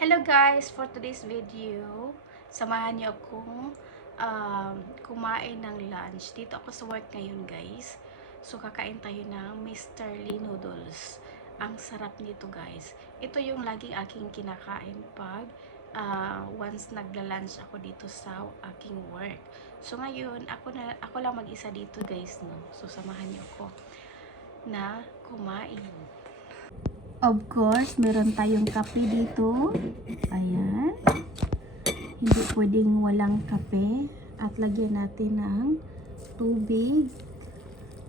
Hello guys! For today's video, samahan niyo akong kumain ng lunch. Dito ako sa work ngayon guys. So kakain tayo ng Mr. Lee Noodles. Ang sarap nito guys. Ito yung laging aking kinakain pag once nagla-lunch ako dito sa aking work. So ngayon, ako lang mag-isa dito guys, no. So samahan niyo ako na kumain. Of course, meron tayong kape dito. Ayan. Hindi pwedeng walang kape. At lagyan natin ng tubig.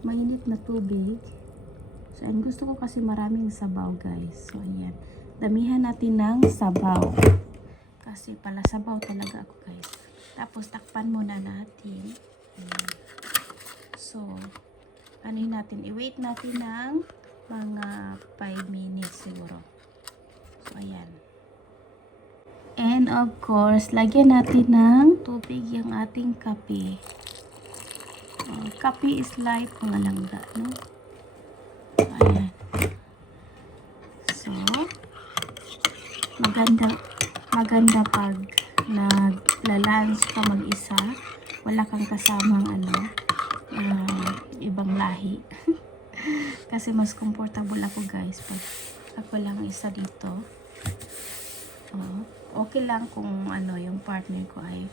Mainit na tubig. So, ang gusto ko kasi maraming sabaw, guys. So, ayan. Damihan natin ng sabaw. Kasi pala sabaw talaga ako, guys. Tapos, takpan muna natin. Ayan. So, anuhin natin. I-wait natin ng mga 5 minutes siguro. So, ayan. And of course, lagyan natin ng tubig yung ating kape. Kape is life, mga langga, no? Ayan. So, maganda pag nagla-lunch ka mag-isa, wala kang kasamang ibang lahi. Kasi mas comfortable ako guys pag ako lang isa dito. Okay lang kung yung partner ko ay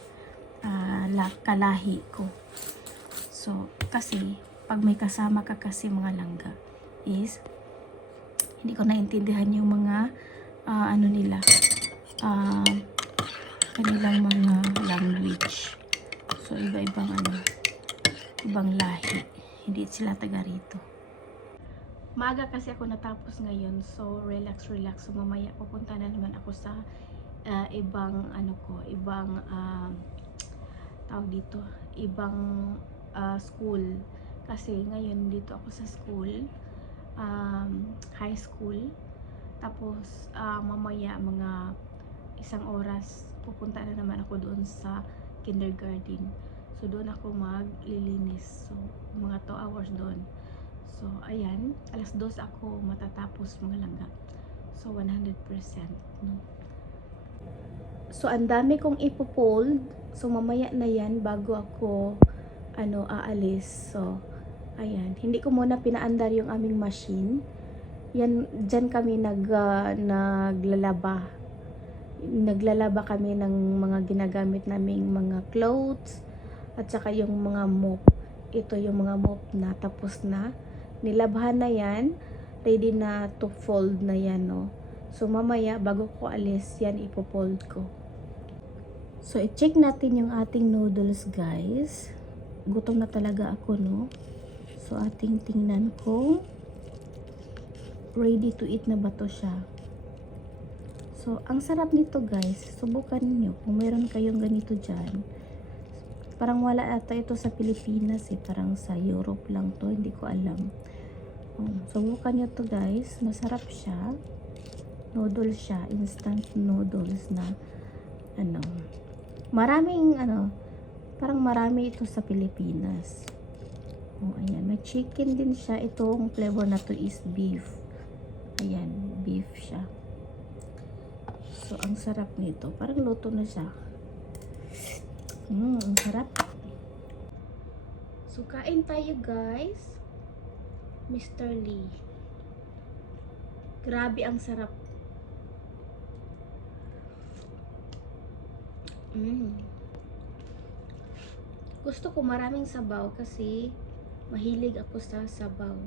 kalahi ko. So, kasi pag may kasama ka kasi mga langga is hindi ko naintindihan yung mga nila kanilang mga language. So, iba-ibang ibang lahi. Hindi sila taga rito. Maaga kasi ako natapos ngayon, so relax. So mamaya pupunta na naman ako sa ibang tawag dito, ibang school. Kasi ngayon dito ako sa school, high school. Tapos mamaya mga 1 oras pupunta na naman ako doon sa kindergarten. So doon ako maglilinis. So mga 2 hours doon. So, ayan. 2:00 ako matatapos mga langga. So, 100%. No? So, ang dami kong ipo-fold. So, mamaya na yan bago ako aalis. So, ayan. Hindi ko muna pinaandar yung aming machine. Yan, dyan kami naglalaba. Naglalaba kami ng mga ginagamit naming mga clothes at saka yung mga mop. Ito yung mga mop na tapos na. Nilabhan na yan, ready na to fold na yan, no. So mamaya bago ko alis yan, ipo-fold ko. So i-check natin yung ating noodles guys. Gutom na talaga ako, no. So ating tingnan ko, ready to eat na ba to siya. So ang sarap nito guys, subukan niyo kung meron kayong ganito dyan. Parang wala ata ito sa Pilipinas eh. Parang sa Europe lang to. Hindi ko alam. Subukan nyo to guys. Masarap siya. Noodles siya. Instant noodles na maraming parang marami ito sa Pilipinas. Ayan. May chicken din siya. Itong flavor na to is beef. Ayan. Beef siya. So ang sarap nito. Parang luto na siya. Ang sarap. So, kain tayo guys. Mr. Lee. Grabe ang sarap. Gusto ko maraming sabaw kasi mahilig ako sa sabaw.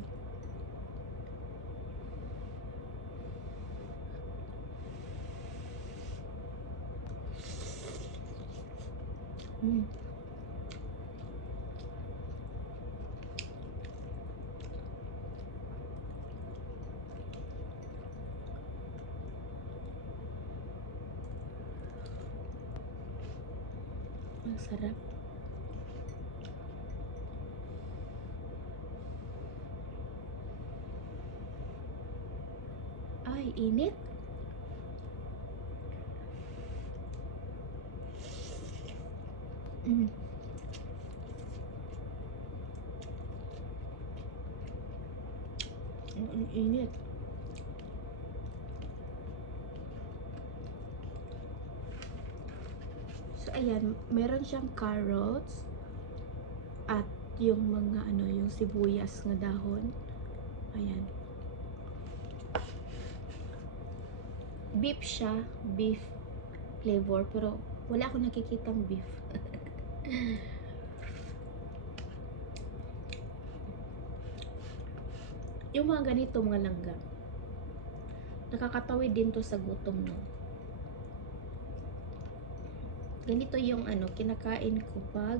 Ang sarap. Ay, init. Ang init. ayan, meron siyang carrots at yung mga ano, yung sibuyas nga dahon. Ayan. Beef siya, beef flavor, pero wala akong nakikitang beef. Yung mga ganito mga langgam, nakakatawid din to sa gutom, no? Ganito yung ano, kinakain ko pag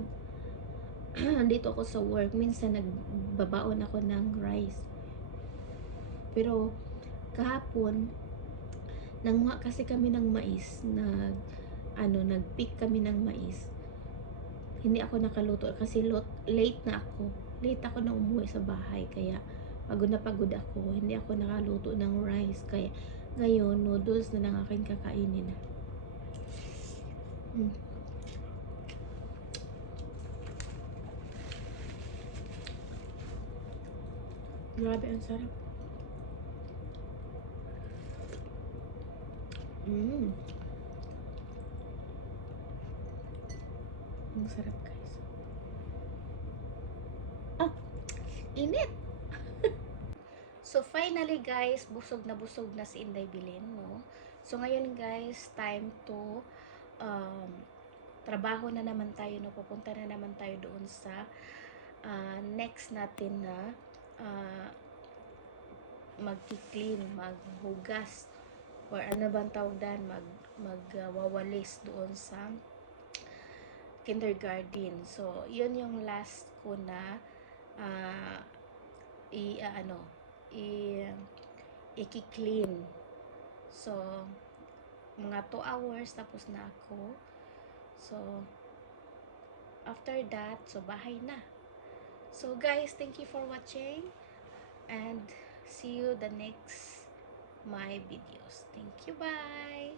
dito ako sa work. Minsan nagbabaon ako ng rice. Pero kahapon, nanguha kasi kami ng mais, nag-pick kami ng mais. Hindi ako nakaluto kasi late na ako. Late ako na umuwi sa bahay, kaya pagod na pagod ako. Hindi ako nakaluto ng rice, kaya ngayon noodles na lang aking kakainin. Grabe, ang sarap. Ang sarap, guys. Ah, init! So, finally, guys, busog na si Inday Bilin, no? So, ngayon, guys, time to trabaho na naman tayo, no? Pupunta na naman tayo doon sa next natin na mag-clean, maghugas, or ano bang tawag dan, magwawalis doon sa kindergarten. So, yun yung last ko na i-clean. So, mga 2 hours tapos na ako. So, after that, so bahay na. So, guys, thank you for watching and see you the next my videos. Thank you, bye!